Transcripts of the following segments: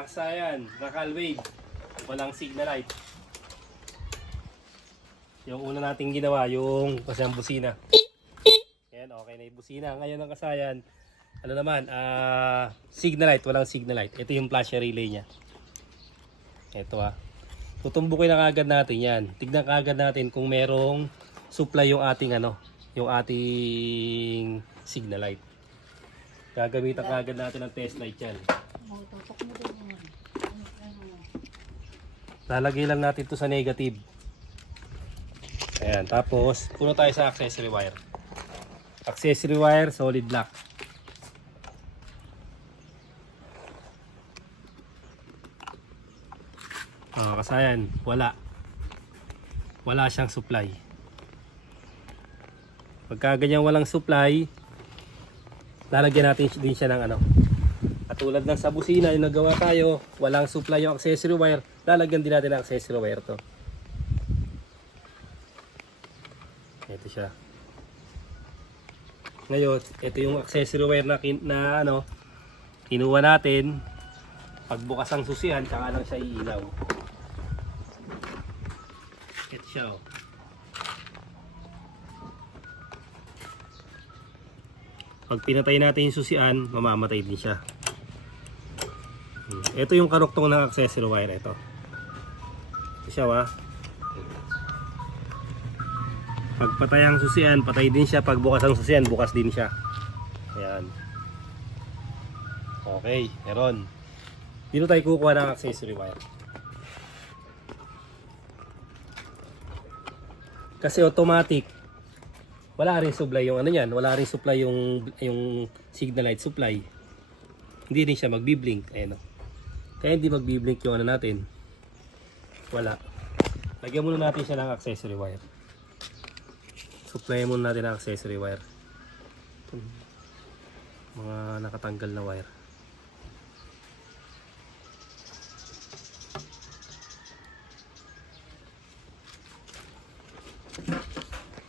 Kasayan, Rakal Wave. Walang signal light. Yung una nating ginawa, yung kasi ang busina. Yan, okay na yung busina. Ngayon ang kasayan, ano naman, signal light, walang signal light. Ito yung flasher relay niya. Ito tutumbukin na kagad natin yan. Tignan kagad natin kung merong supply yung ating yung ating signal light. Gagamitan kagad natin ng test light yan. Lalagay lang natin ito sa negative. Ayan, tapos puno tayo sa accessory wire. Accessory wire, solid black. Kasayan, wala siyang supply. Pagka ganyan walang supply, lalagyan natin din siya ng katulad ng sa busina yung nagawa tayo, walang supply yung accessory wire, lalagyan din natin ng accessory wire to. Ito siya. Ngayon, ito yung accessory wire na kinuha natin. Pagbukas ang susihan, saka lang siya iilaw. Ito siya Pag pinatay natin yung susian, mamamatay din siya. Ito yung karuktong ng accessory wire. Ito siya Pag patay ang susian, patay din siya. Pag bukas ang susian, bukas din siya. Ayan. Okay, meron. Dito tayo kukuha ng accessory wire. Kasi automatic, wala rin supply yung wala rin supply yung signal light supply. Hindi rin siya magbi-blink. Ayan Kaya hindi magbi-blink yung natin. Wala. Lagyan muna natin siya ng accessory wire. Supply muna natin ang accessory wire. Mga nakatanggal na wire.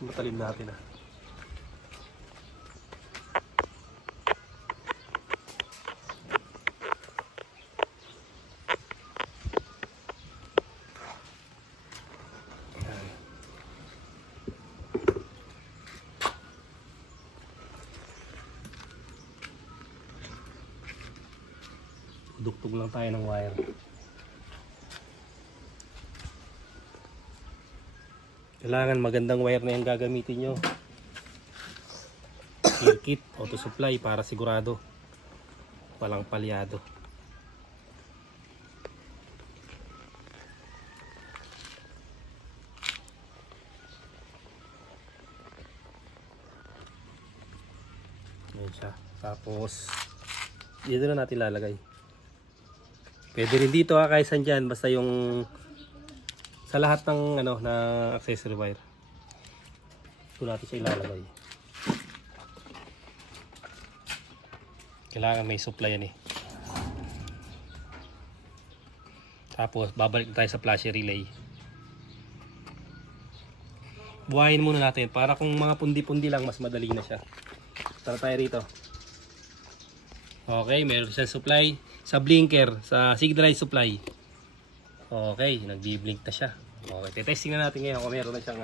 Matalim natin Duktog lang tayo ng wire. Kailangan magandang wire na yung gagamitin nyo. Circuit, auto supply para sigurado walang palyado. Ayan siya. Tapos dito na natin lalagay. Pwede rin dito kahit saan dyan, basta yung sa lahat ng na accessory wire. Ito natin siya ilalagay. Kailangan may supply yan Tapos babalik tayo sa flasher relay. Buhayin muna natin para kung mga pundi-pundi lang mas madali na siya. Tara tayo rito. Okay, meron siyang supply sa blinker, sa signal light supply. Okay, nagbi-blink na siya. Okay, testing na natin ngayon kung meron na siyang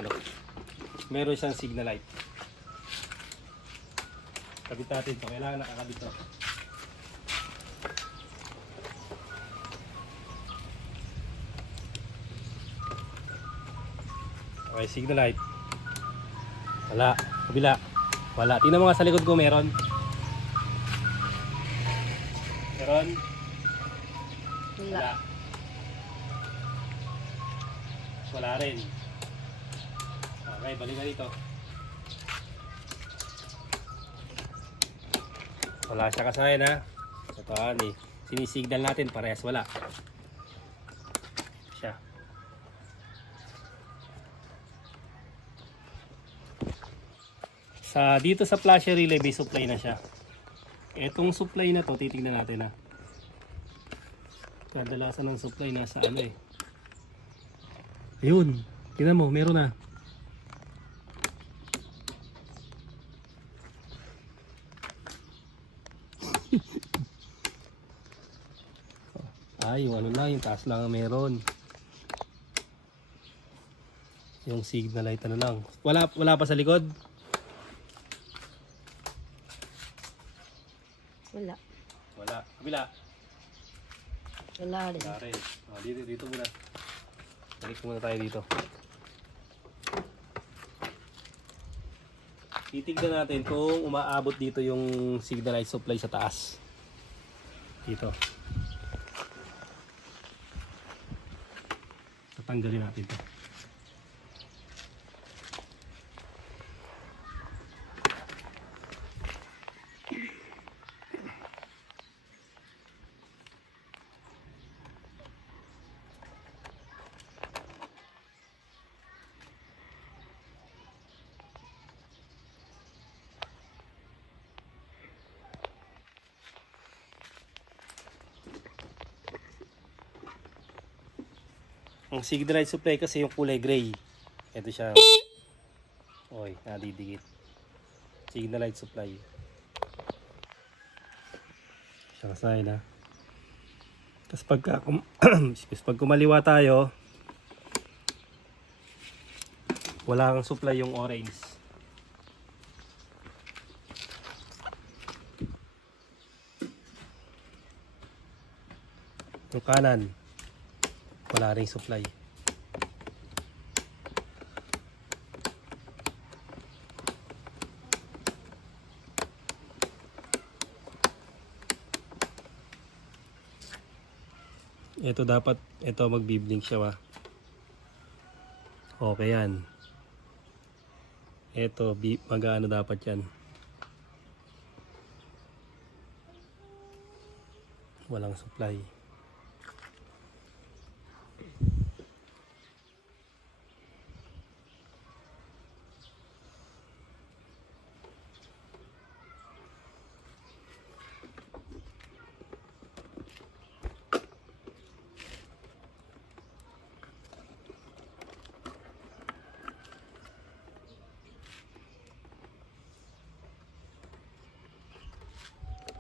meron siyang signal light. Kabit natin ito, kailangan nakakabit ito. Okay, signal light. Wala, kabila. Wala. Tingnan mo nga sa likod ko meron. Meron? Wala. Wala rin. Okay, balik na dito. Wala siya kasayan Ito sinisignal natin parehas wala. Siya. Dito sa flasher relay may supply na siya. Etong supply na to titingnan natin Kadalasan ng supply nasa Ayun, tingnan mo, meron na. Yung ano lang, yung taas lang ang meron. Yung signal light ano lang. Wala pa sa likod? Wala. Wala. Kabila. Wala rin. Wala rin. Dito muna. Balik muna tayo dito. Titignan natin kung umaabot dito yung signal light supply sa taas. Dito. Tatanggalin natin ito. Ang signal light supply kasi yung kulay gray. Ito siya. Oy, nadidikit. Signal light supply. Siya kasay na. Tapos pag kumaliwa tayo, wala kang supply yung orange. Yung kanan, wala rin supply. Ito dapat, ito magbi-blink siya ba. Okay yan. Ito, mag-ano dapat yan. Walang supply.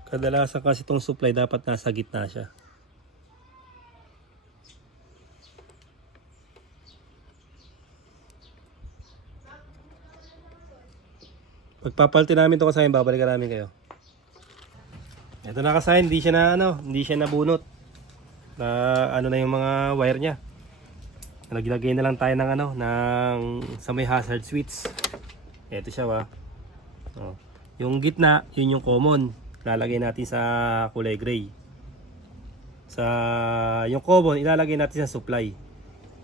Kadalasan kasi itong supply dapat nasa gitna siya. Pagpapalitin namin ito kasi babalikan namin kayo. Ito nakasign, hindi siya nabunot. Na ano na yung mga wire niya. Naglagay na lang tayo ng sa may hazard switch. Ito siya ba. Oh. Yung gitna, yun yung common. Lalagay natin sa kulay gray. Yung common, ilalagay natin sa supply.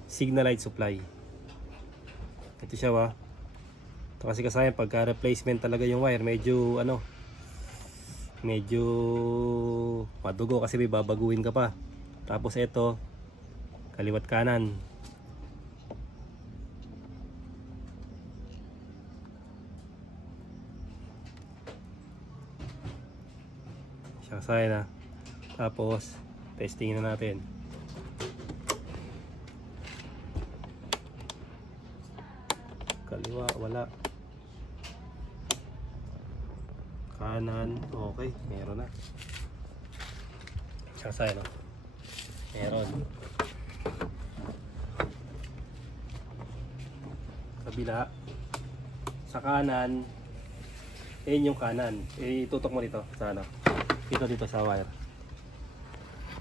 Signal light supply. Ito siya ba. Ito kasi kasayang pagka replacement talaga yung wire, medyo madugo kasi may babaguhin ka pa. Tapos ito, kaliwat kanan. Siya na. Tapos testing na natin. Kaliwa wala. Kanan okay, meron na. Siya na. Meron. Kabila. Sa kanan, yung kanan. Itutok mo dito sa dito sa wire.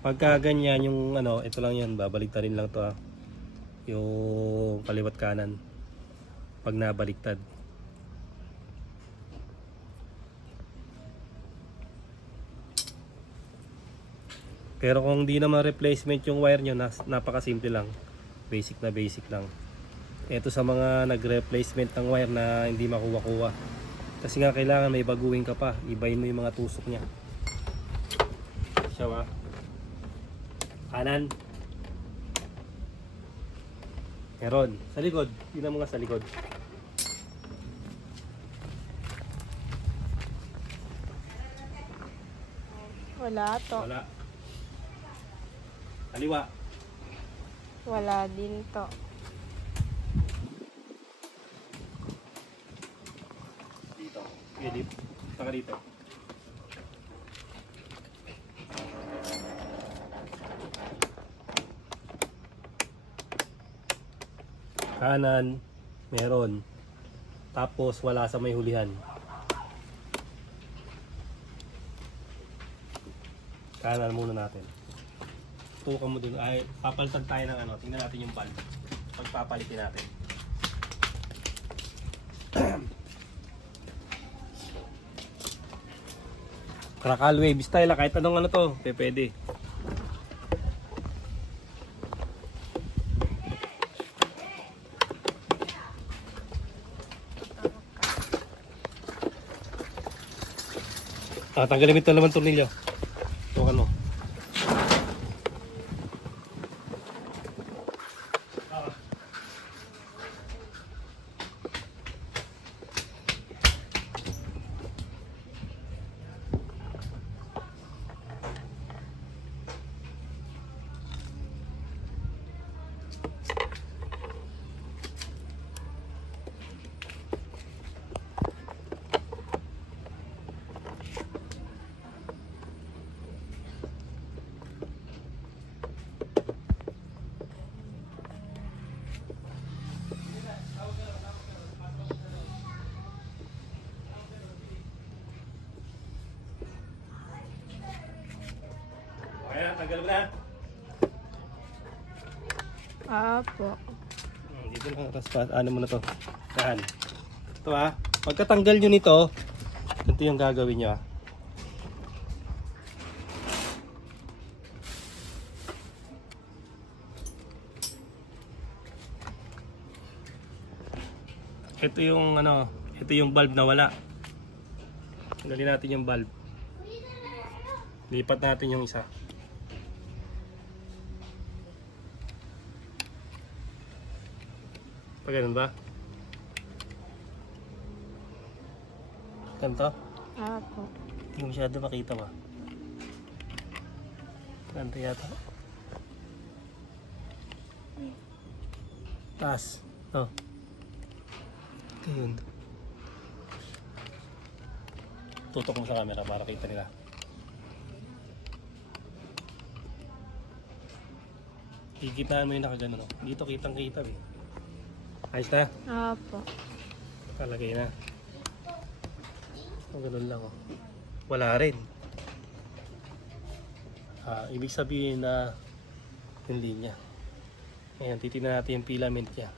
Pagka ganyan yung ito lang yan, babaliktarin lang to yung kaliwat kanan. Pag nabaliktad. Pero kung di naman replacement yung wire nyo, napakasimple lang. Basic lang. Ito sa mga nag-replacement ng wire na hindi makuha-kuha. Kasi nga kailangan may baguhin ka pa. Ibahin mo yung mga tusok niya. Siya ba? Kanan. Meron. Sa likod. Tingnan mo nga sa likod. Wala to. Wala. Kaliwa. Wala din to. Dito. Edit. Saka dito. Kanan, meron. Tapos wala sa may hulihan. Kanan muna natin. Tukan mo dun. Ay, papalitan tayo ng ano. Tingnan natin yung valve. Pagpapalitin natin. Crackle wave style. Kahit anong ano to. Pwede. Tanggalin mo ito naman tornilyo. Tukan mo. Kaya, tanggal mo na. Apo. Dito na, tapos ano mo na to. Yan. Ito pagkatanggal nyo nito, ito yung gagawin nyo Ito yung ano, ito yung valve na wala. Tanggalin natin yung valve. Lipat natin yung isa. Pag ganun ba? Ganito? Apo. Hindi masyado makita ba? Ganito yata. Taas. Oh. Ito yun. Tutok mo sa camera para kita nila. Kikitaan mo yung nakagano, no? Dito kitang kita eh. Ayos na? Apo. Talagay na. O ganun lang Wala rin. Ibig sabihin na yung linya. Ayan, titignan natin yung filament niya.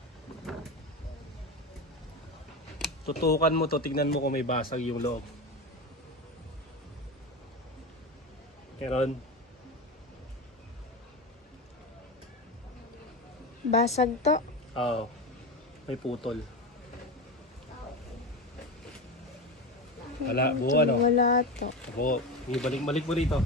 Tutukan mo to, tignan mo kung may basag yung loob. Meron. Basag to. Oo. May putol. Wala, buo ano? Wala to. Buo. Balik mo rito.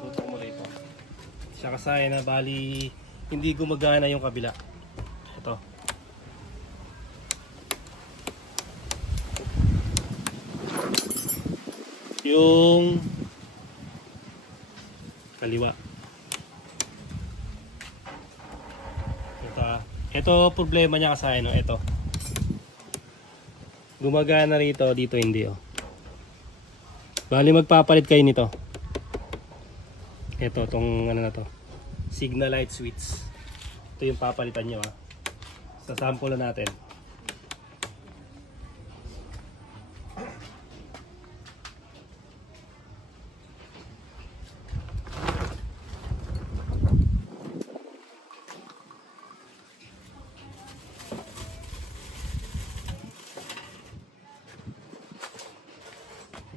Tutok mo rito. Siya kasaya na bali hindi gumagana yung kabila. Ito. Yung kaliwa. Ito problema niya kasi no, ito. Gumagana rito, dito hindi Bali magpapalit kayo nito. Ito tong ano na to. Signal light switch. Ito yung papalitan niyo Sa sample na natin.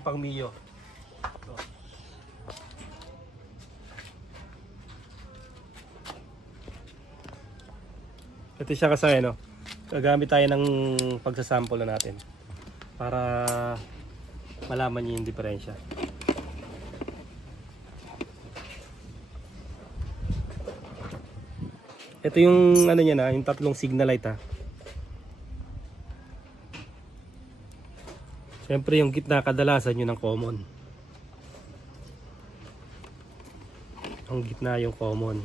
Pang Mio. Ito siya kasi gagamit tayo ng pagsasample na natin para malaman niyo yung diferensya. Ito yung ano niya yung tatlong signal light Siyempre yung gitna kadalasan yun ang common. Ang gitna yung common.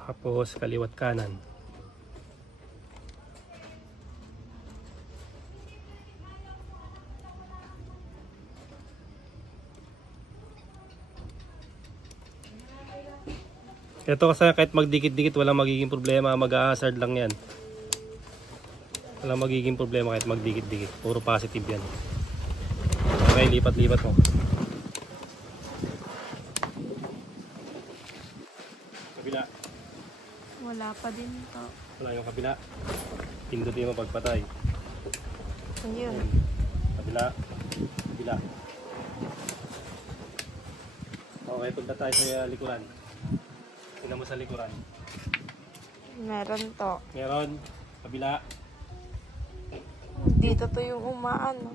Tapos kaliwat kanan. Ito kasi kahit magdikit-dikit walang magiging problema, mag-a-hazard lang yan. Walang magiging problema kahit magdikit-dikit. Puro positive yan. Okay, lipat-lipat mo. Kabila. Wala pa din to. Wala yung kabila. Pindutin mo pagpatay. Ayun. Kabila. Kabila. Okay, punta tayo sa likuran. Tingnan mo sa likuran. Meron to. Meron. Kabila. Dito to yung umaano.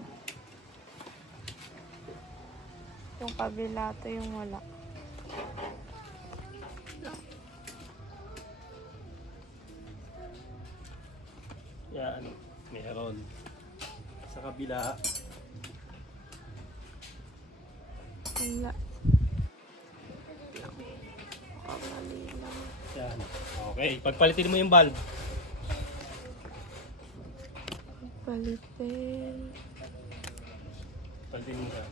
Yung kabila to yung wala. Yan. Meron. Sa kabila. Wala. Mali lang. Yan. Okay. Pagpalitin mo yung bulb. Palitin. Palitin mo siya.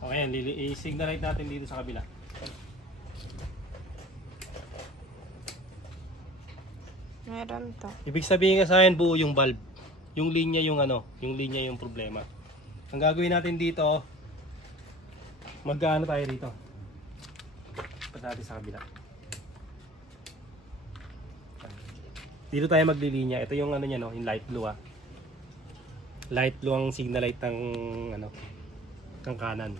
Okay, i-signalize natin dito sa kabila. Meron to. Ibig sabihin nga sa akin buo yung bulb. Yung linya yung ano, yung linya yung problema. Ang gagawin natin dito, mag-ano tayo dito. Pati sa kabila. Dito tayo maglilinya. Ito yung ano niya no, yung light blue ah. Light blue ang signal light ng ano, ng kanan.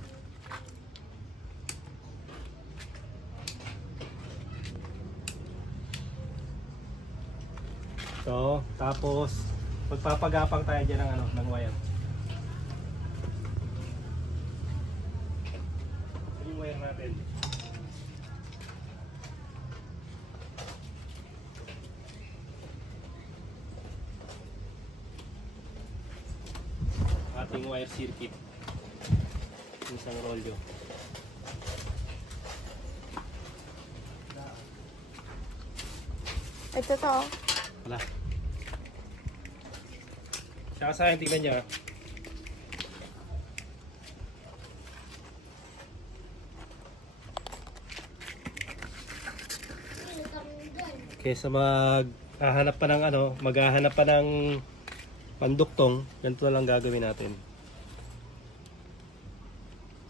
So, tapos magpapagapang tayo dyan ng ano, ng wire. Ito yung wire natin. Ating wire circuit. Isang rolyo. Ito to. Wala. Tsaka sa akin, tignan niya. Kesa maghahanap pa ng ano, maghahanap pa ng panduktong, ganito na lang gagawin natin.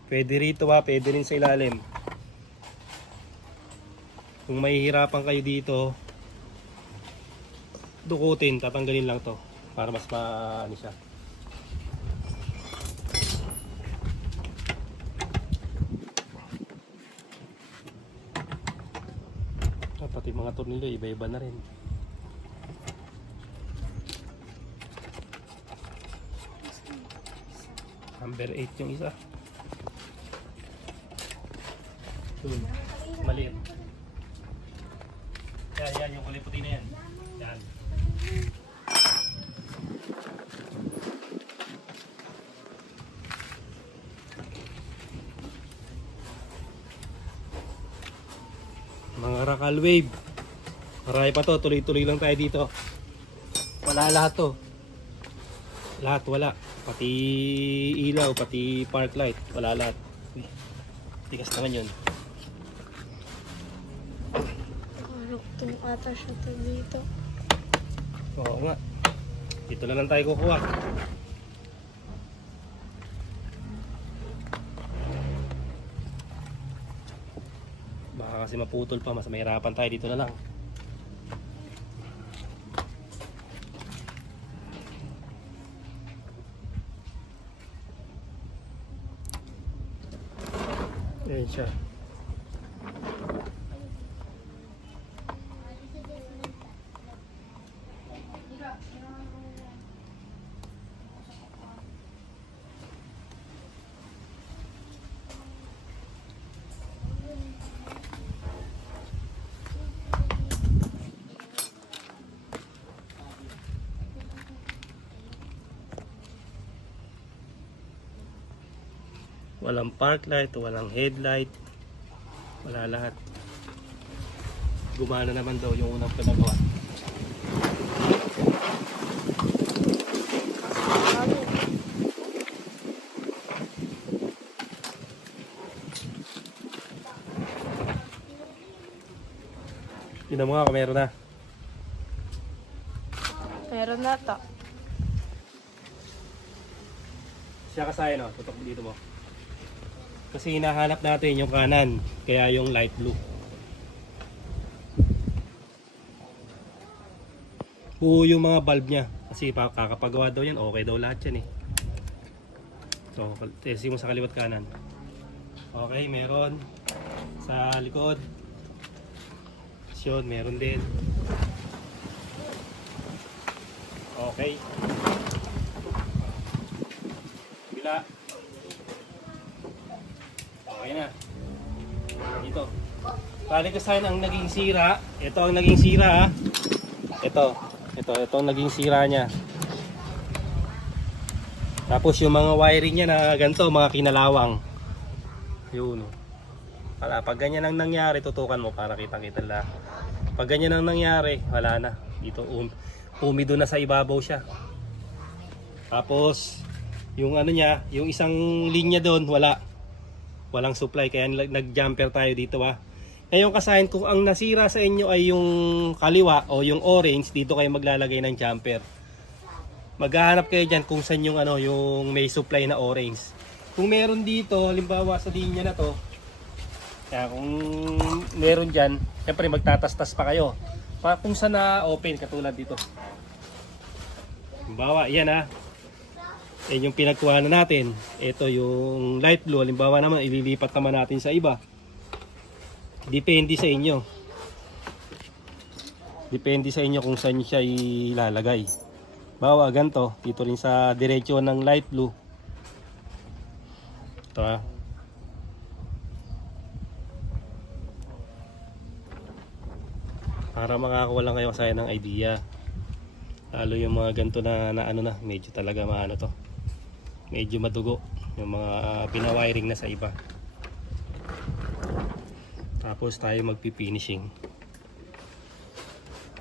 Pwede rito ha, pwede rin sa ilalim. Kung mahihirapan kayo dito, dukutin, tatanggalin lang to para mas maano siya. Pati mga tornilyo iba-iba na rin. Number 8 yung isa. Dun, maliit. Yan, yung kulay puti na yan. Yan. Mga rakal wave. Marami pa to, tuloy-tuloy lang tayo dito. Wala lahat to. Lahat wala. Pati ilaw, pati park light, wala lahat. Tigas naman yun. Marugtong ata siya to dito. Oo nga. Dito na lang tayo kukuha. Baka kasi maputol pa, mas mahirapan tayo dito na lang. Ayan siya. Walang park light, walang headlight, wala lahat. gumana naman daw yung unang pinagawa. Yun mo nga kung meron na. Meron na to. Siya kasaya no, tutok dito mo. Kasi hinahanap natin yung kanan, kaya yung light blue. Buo yung mga bulb niya. Kasi kakapagawa daw yan, okay daw lahat yan eh. So, testing mo sa kaliwat kanan. Okay, meron. Sa likod. Yun, meron din. Okay. Bila. Okay na. Dito. Bali ko sa'yo ang naging sira. Ito ang naging sira ha. Ito ang naging sira niya. Tapos yung mga wiring niya na ganito, mga kinalawang. Yun. Pag ganyan ang nangyari, tutukan mo para kitang-kita lang. Pag ganyan ang nangyari, wala na. Dito umido na sa ibabaw siya. Tapos yung ano niya, yung isang linya doon, walang supply, kaya nag-jumper tayo dito ha. Ngayon kasahin, kung ang nasira sa inyo ay yung kaliwa o yung orange, dito kayo maglalagay ng jumper. Maghahanap kayo dyan kung saan yung, yung may supply na orange. Kung meron dito, halimbawa sa linya na to, kaya kung meron dyan, siyempre magtatastas pa kayo. Kung saan na open, katulad dito. Halimbawa, yan ha. Yan yung pinagkuha na natin. Ito yung light blue. Halimbawa naman, ililipat naman natin sa iba. Depende sa inyo. Depende sa inyo kung saan siya ilalagay. Bawa ganito, dito rin sa diretso ng light blue. Ito ha. Para makakuha lang kayo sa ng idea. Lalo yung mga ganito na ano na, medyo talaga maano to. Medyo madugo yung mga pinawiring na sa iba. Tapos tayo magpi-finishing.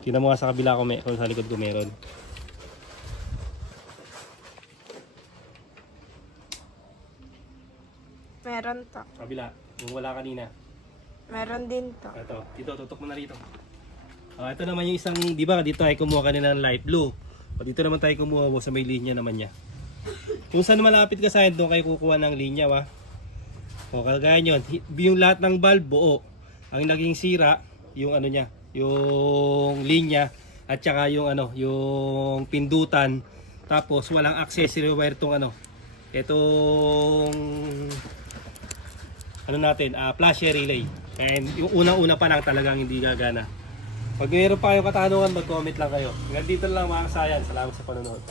Tingnan mo nga sa kabila kung sa likod ko meron. Meron to. Kabila, yung wala kanina. Meron din to. Ito, dito, tutok mo na rito. Ito naman yung isang, di ba, dito tayo kumuha kanina ng light blue. O dito naman tayo kumuha sa may linya naman niya. Kung saan malapit ka sa akin, doon kayo kukuha ng linya, wa. O kagaya nyo, yung lahat ng bulb buo. Ang naging sira, yung ano niya, yung linya, at saka yung yung pindutan. Tapos walang accessory wire tong itong natin, flasher relay. And yung unang-una pa lang talagang hindi gagana. Pag mayroon pa kayong katanungan, mag-comment lang kayo. Hanggang dito lang mga kasayan. Salamat sa panonood.